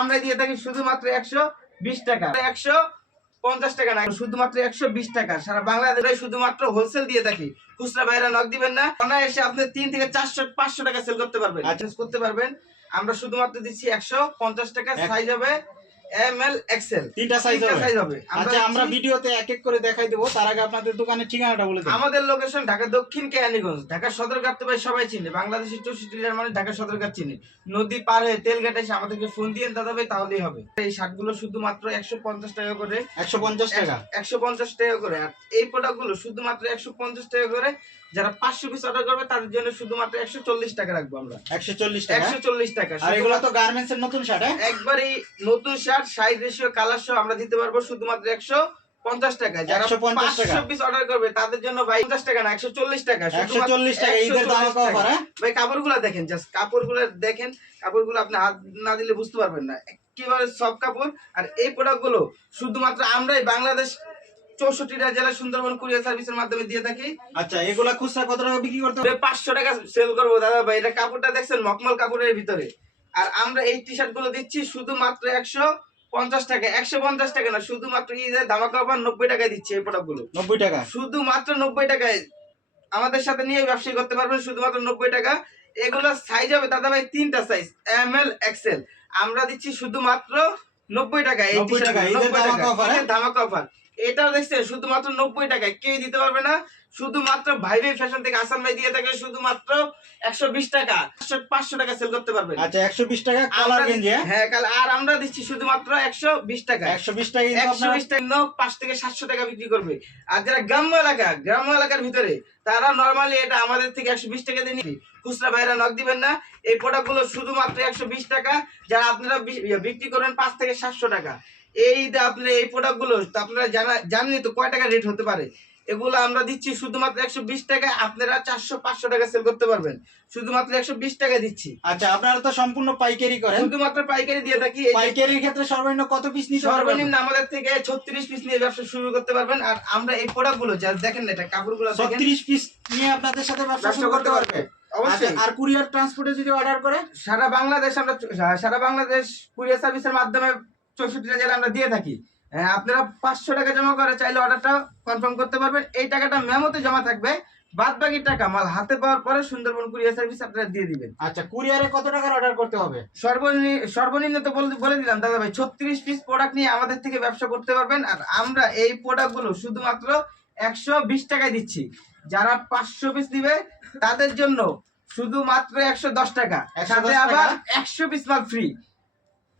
আমরা দিয়ে থাকি শুধুমাত্র 120 টাকা, 150 টাকা না, শুধুমাত্র 120 টাকা। সারা বাংলাদেশে শুধুমাত্র হোলসেল দিয়ে থাকি, খুচরা বাইরে নক দিবেন না। এসে আপনি 3 থেকে 400-500 টাকা সেল করতে পারবেন, চেঞ্জ করতে পারবেন। আমরা শুধুমাত্র দিচ্ছি 150 টাকা। সাইজ হবে এমএল এক্সেল, তিনটা সাইজ হবে। আচ্ছা, আমরা ভিডিওতে এক এক করে দেখাই দেব। তার আগে আপনাদের দোকানের ঠিকানাটা বলে দেন। আমাদের লোকেশন ঢাকা দক্ষিণ কেরানীগঞ্জ, ঢাকা সদরঘাট তো ভাই সবাই চিনে, বাংলাদেশের 64 জেলার মানুষ ঢাকা সদরঘাট চিনে। নদী পার হয়ে তেলঘাটে এসে আমাদেরকে ফোন দিয়ে দাদা ভাই, তাহলেই হবে। এই শার্টগুলো শুধুমাত্র 150 টাকা করে, 150 টাকা, 150 টাকা করে। আর এই প্রোডাক্টগুলো শুধুমাত্র 150 টাকা করে। যারা 500 পিস অর্ডার করবে তাদের জন্য শুধুমাত্র 140 টাকা রাখবো আমরা। 140 টাকা, 140 টাকা। আর এগুলো তো গার্মেন্টস এর নতুন শার্ট, একবারই নতুন শার্ট, সাইজ রেশিও কালার সহ আমরা দিতে পারবো শুধুমাত্র 150 টাকা। যারা 500 পিস অর্ডার করবে তাদের জন্য ভাই 50 টাকা না, 140 টাকা। 140 টাকা ঈদের দাম কভার। ভাই কাপড়গুলো দেখেন, জাস্ট কাপড়গুলো দেখেন, কাপড়গুলো আপনি হাত না দিলে বুঝতে পারবেন না, একেবারে সফট কাপড়। আর এই প্রোডাক্টগুলো শুধুমাত্র আমরাই বাংলাদেশ 64টা জেলা সুন্দরবন কুরিয়ার সার্ভিসের মাধ্যমে দিয়ে থাকি। আচ্ছা, এগুলা খুচরা কত টাকা বিক্রি করতে হবে? 500 টাকা সেল করবো দাদা ভাই। এটা কাপড়টা দেখছেন মখমল কাপড়ের ভিতরে। আর আমরা এই টি শার্ট গুলো দিচ্ছি শুধুমাত্র 150 টাকা। 150 টাকা না, শুধুমাত্র ঈদের ধামাকা অফার 90 টাকায় দিচ্ছি এই প্রোডাক্ট গুলো। 90 টাকা, শুধুমাত্র 90 টাকায় আমাদের সাথে নিয়ে ব্যবসা করতে পারবেন, শুধুমাত্র 90 টাকা। এগুলো সাইজ হবে দাদা ভাই 3টা সাইজ, এমএল এক্সেল। আমরা দিচ্ছি শুধুমাত্র 90 টাকা। এই টি শার্ট ধামাকা অফার। এটাও দেখছেন শুধুমাত্র 90 টাকায়, কেউ দিতে পারবে না। শুধুমাত্র ভাই ভাই ফ্যাশন থেকে আসান ভাই দিয়ে থাকে শুধুমাত্র 120 টাকা। 500 টাকা সেল করতে পারবেন। আচ্ছা, 120 টাকা কালার গেঞ্জি। হ্যাঁ কালার। আর আমরা দিচ্ছি শুধুমাত্র 120 টাকা। 120 টাকা, 120 টাকা 5 থেকে 700 টাকা বিক্রি করবে। আর যারা গ্রাম্য এলাকার ভিতরে, তারা নরমালি এটা আমাদের থেকে 120 টাকা দিয়ে নিবি, খুচরা বাইরে নক দিবেন না। এই প্রোডাক্টগুলো শুধুমাত্র 120 টাকা। যারা আপনারা বিক্রি করবেন 5 থেকে 700 টাকা, আপনি এই প্রোডাক্টগুলো আপনারা জানেনই তো কয় টাকা রেট হতে পারে। এগুলো আমরা দিচ্ছি শুধুমাত্র 120 টাকা। আপনারা 400-500 টাকা সেল করতে পারবেন, শুধুমাত্র 120 টাকা দিচ্ছি। আচ্ছা, আপনারা তো সম্পূর্ণ পাইকারি করেন? শুধুমাত্র পাইকারি দিয়ে থাকি। পাইকারির ক্ষেত্রে সর্বনিম্ন কত পিস নিতে পারবেন? সর্বনিম্ন আমাদের থেকে 36 পিস নিয়ে ব্যবসা শুরু করতে পারবেন। আর আমরা এই প্রোডাক্টগুলো যা দেখেন না, এটা কাপড়গুলো 36 পিস নিয়ে আপনাদের সাথে ব্যবসা শুরু করতে পারবে অবশ্যই। আর কুরিয়ার ট্রান্সপোর্টে যদি অর্ডার করে সারা বাংলাদেশ কুরিয়ার সার্ভিসের মাধ্যমে 64টা জেলা আমরা দিয়ে থাকি। আপনারা 500 টাকা জমা করে চাইলে অর্ডারটা কনফার্ম করতে পারবেন। এই টাকাটা মেমোতে জমা থাকবে, বাদ বাকি টাকা মাল হাতে পাওয়ার পরে সুন্দরবন কুরিয়ার সার্ভিস আপনারা দিয়ে দিবেন। আচ্ছা, কুরিয়ারে কত টাকার অর্ডার করতে হবে? সর্বনিম্ন তো বলে দিলাম দাদা ভাই, 36 পিস প্রোডাক্ট নিয়ে আমাদের থেকে ব্যবসা করতে পারবেন। আর আমরা এই প্রোডাক্টগুলো শুধুমাত্র 120 টাকায় দিচ্ছি। যারা 500 পিস দিবে তাদের জন্য শুধুমাত্র 110 টাকা, সাথে আবার 100 পিস মাল ফ্রি।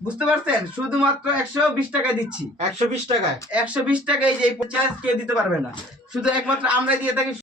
বুঝতে পারছেন? শুধুমাত্র 120 টাকায় দিচ্ছি। 120 টাকায়, 120 টাকায় যে এই চার্জ কেউ দিতে পারবে না, শুধু একমাত্র আমরাই দিয়ে থাকি।